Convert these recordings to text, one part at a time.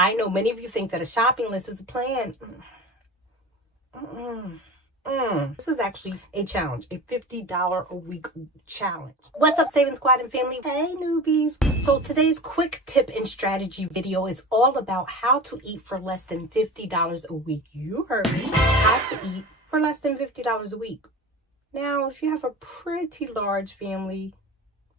I know many of you think that a shopping list is a plan. This is actually a challenge, a $50 a week challenge. What's up, Saving Squad and family? Hey, newbies. So today's quick tip and strategy video is all about how to eat for less than $50 a week. You heard me. How to eat for less than $50 a week. Now, if you have a pretty large family,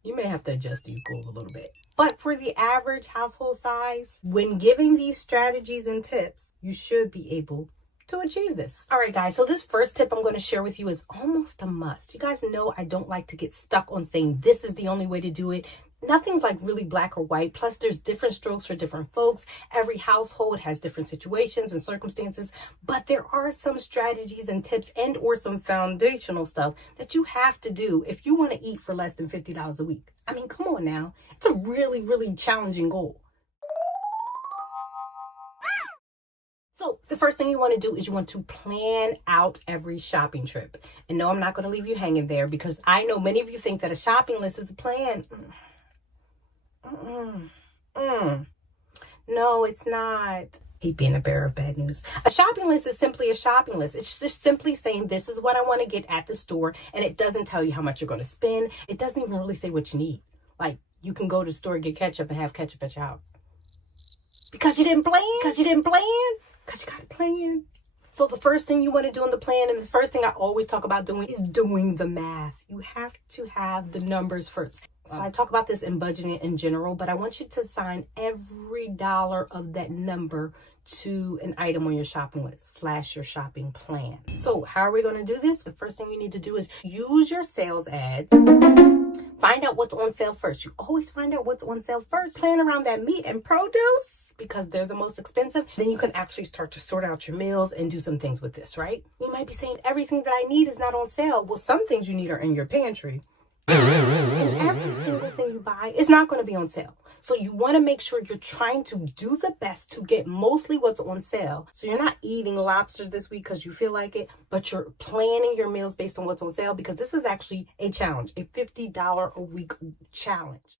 you may have to adjust these goals a little bit. But for the average household size, when giving these strategies and tips, you should be able to achieve this. All right, guys, so this first tip I'm going to share with you is almost a must. You guys know I don't like to get stuck on saying this is the only way to do it. Nothing's like really black or white. Plus, there's different strokes for different folks. Every household has different situations and circumstances, but there are some strategies and tips and or some foundational stuff that you have to do if you want to eat for less than $50 a week. I mean, come on now. It's a really, really challenging goal. So the first thing you want to do is you want to plan out every shopping trip. And no, I'm not going to leave you hanging there because I know many of you think that a shopping list is a plan. No, it's not. Hate being a bearer of bad news. A shopping list is simply a shopping list. It's just simply saying this is what I want to get at the store, and it doesn't tell you how much you're going to spend. It doesn't even really say what you need. Like, you can go to the store and get ketchup and have ketchup at your house. Because you didn't plan? Because you didn't plan? Because you got a plan. So the first thing you want to do in the plan, and the first thing I always talk about doing, is doing the math. You have to have the numbers first. So I talk about this in budgeting in general, but I want you to assign every dollar of that number to an item on your shopping list / your shopping plan. So how are we going to do this? The first thing you need to do is use your sales ads. Find out what's on sale first. You always find out what's on sale first. Plan around that meat and produce because they're the most expensive. Then you can actually start to sort out your meals and do some things with this, right? You might be saying everything that I need is not on sale. Well, some things you need are in your pantry. And every single thing you buy is not going to be on sale. So you want to make sure you're trying to do the best to get mostly what's on sale. So you're not eating lobster this week because you feel like it, but you're planning your meals based on what's on sale because this is actually a challenge, a $50 a week challenge.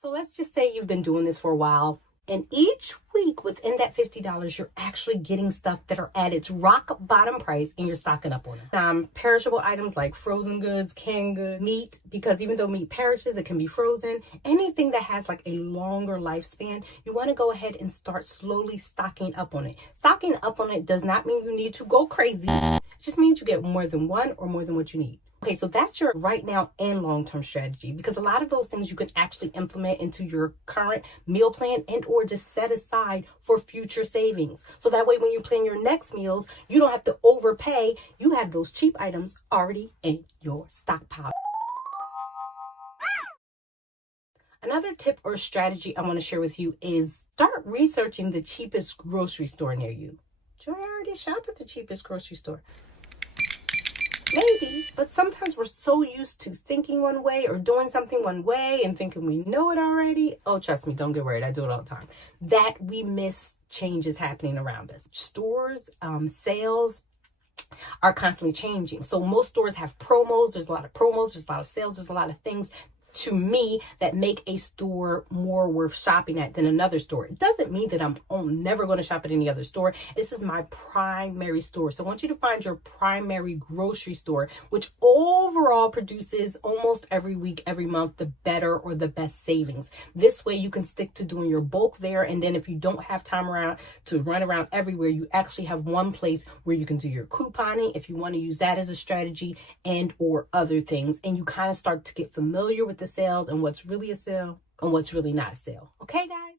So let's just say you've been doing this for a while. And each week within that $50, you're actually getting stuff that are at its rock bottom price and you're stocking up on it. Perishable items like frozen goods, canned goods, meat, because even though meat perishes, it can be frozen. Anything that has like a longer lifespan, you want to go ahead and start slowly stocking up on it. Stocking up on it does not mean you need to go crazy. It just means you get more than one or more than what you need. Okay, so that's your right now and long-term strategy because a lot of those things you can actually implement into your current meal plan and or just set aside for future savings. So that way when you plan your next meals, you don't have to overpay. You have those cheap items already in your stockpile. Another tip or strategy I want to share with you is start researching the cheapest grocery store near you. Do I already shop at the cheapest grocery store? Maybe, but sometimes we're so used to thinking one way or doing something one way and thinking we know it already. Oh, trust me, don't get worried. I do it all the time. That we miss changes happening around us. Stores, sales are constantly changing. So most stores have promos. There's a lot of promos. There's a lot of sales. There's a lot of things to me that make a store more worth shopping at than another store. It doesn't mean that I'm never going to shop at any other store. This is my primary store. So I want you to find your primary grocery store, which overall produces almost every week, every month, the better or the best savings. This way you can stick to doing your bulk there. And then if you don't have time around to run around everywhere, you actually have one place where you can do your couponing if you want to use that as a strategy and or other things. And you kind of start to get familiar with the sales and what's really a sale and what's really not a sale. Okay, guys?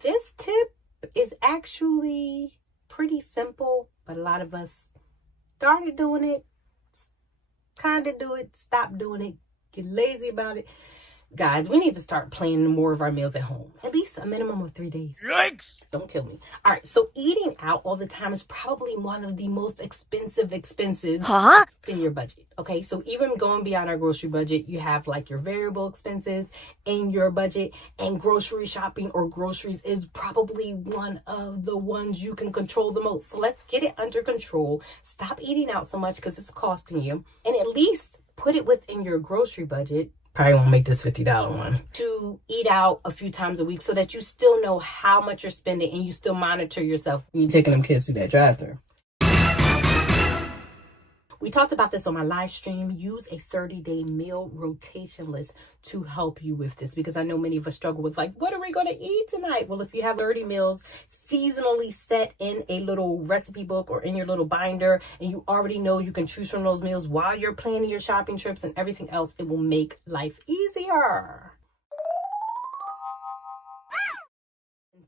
This tip is actually pretty simple, but a lot of us started doing it, kind of do it, stop doing it, get lazy about it. Guys, we need to start planning more of our meals at home. At least a minimum of 3 days. Yikes! Don't kill me. All right, so eating out all the time is probably one of the most expensive expenses in your budget. Okay, so even going beyond our grocery budget, you have like your variable expenses in your budget, and grocery shopping or groceries is probably one of the ones you can control the most. So let's get it under control. Stop eating out so much because it's costing you, and at least put it within your grocery budget. Probably won't make this $50 one. To eat out a few times a week so that you still know how much you're spending and you still monitor yourself when you're taking them kids through that drive-thru. We talked about this on my live stream. Use a 30-day meal rotation list to help you with this, because I know many of us struggle with, like, what are we going to eat tonight? Well, if you have 30 meals seasonally set in a little recipe book or in your little binder, and you already know you can choose from those meals while you're planning your shopping trips and everything else, it will make life easier.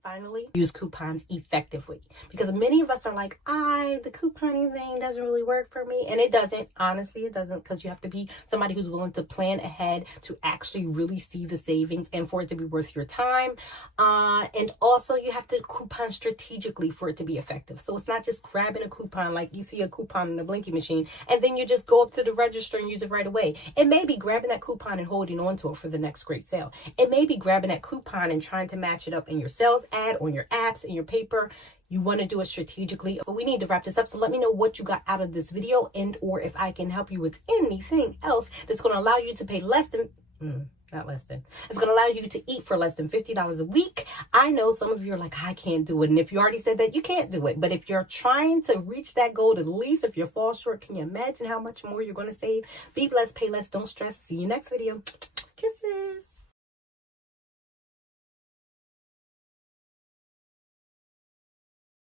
Finally, use coupons effectively, because many of us are like, the couponing thing doesn't really work for me. And it doesn't. Honestly, it doesn't, because you have to be somebody who's willing to plan ahead to actually really see the savings and for it to be worth your time. And also you have to coupon strategically for it to be effective. So it's not just grabbing a coupon, like you see a coupon in the blinky machine and then you just go up to the register and use it right away. It may be grabbing that coupon and holding on to it for the next great sale. It may be grabbing that coupon and trying to match it up in your sales ad, on your apps, in your paper. You want to do it strategically. But we need to wrap this up. So let me know what you got out of this video, and or if I can help you with anything else that's going to allow you to pay less than, it's going to allow you to eat for less than $50 a week. I know some of you are like, I can't do it. And if you already said that, you can't do it. But if you're trying to reach that goal, at least if you fall short, can you imagine how much more you're going to save? Be blessed, pay less, don't stress. See you next video. Kisses.